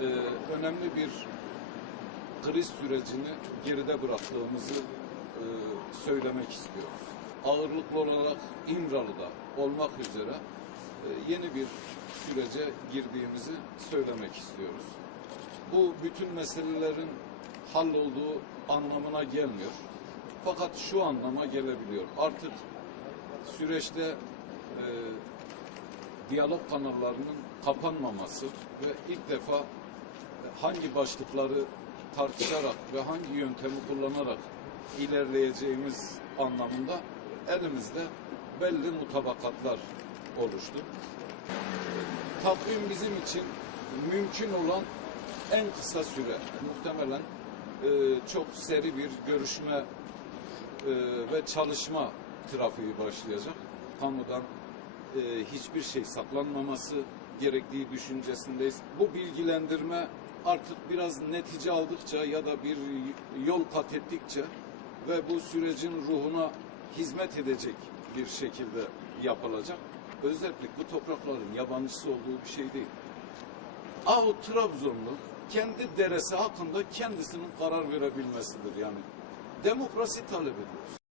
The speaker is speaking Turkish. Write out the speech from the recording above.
e, önemli bir kriz sürecini geride bıraktığımızı e, söylemek istiyoruz. Ağırlıklı olarak İmralı'da olmak üzere e, yeni bir sürece girdiğimizi söylemek istiyoruz. Bu bütün meselelerin hallolduğu anlamına gelmiyor. Fakat şu anlama gelebiliyor. Artık süreçte e, diyalog kanallarının kapanmaması ve ilk defa hangi başlıkları tartışarak ve hangi yöntemi kullanarak ilerleyeceğimiz anlamında elimizde belli mutabakatlar oluştu. Takvim bizim için mümkün olan en kısa süre. Muhtemelen e, çok seri bir görüşme e, ve çalışma trafiği başlayacak. Kamudan e, hiçbir şey saklanmaması gerektiği düşüncesindeyiz. Bu bilgilendirme artık biraz netice aldıkça ya da bir yol kat ettikçe ve bu sürecin ruhuna hizmet edecek bir şekilde yapılacak. Özellikle bu toprakların yabancısı olduğu bir şey değil. Ahu Trabzonlu kendi deresi hakkında kendisinin karar verebilmesidir yani. Demokrasi talep ediyoruz.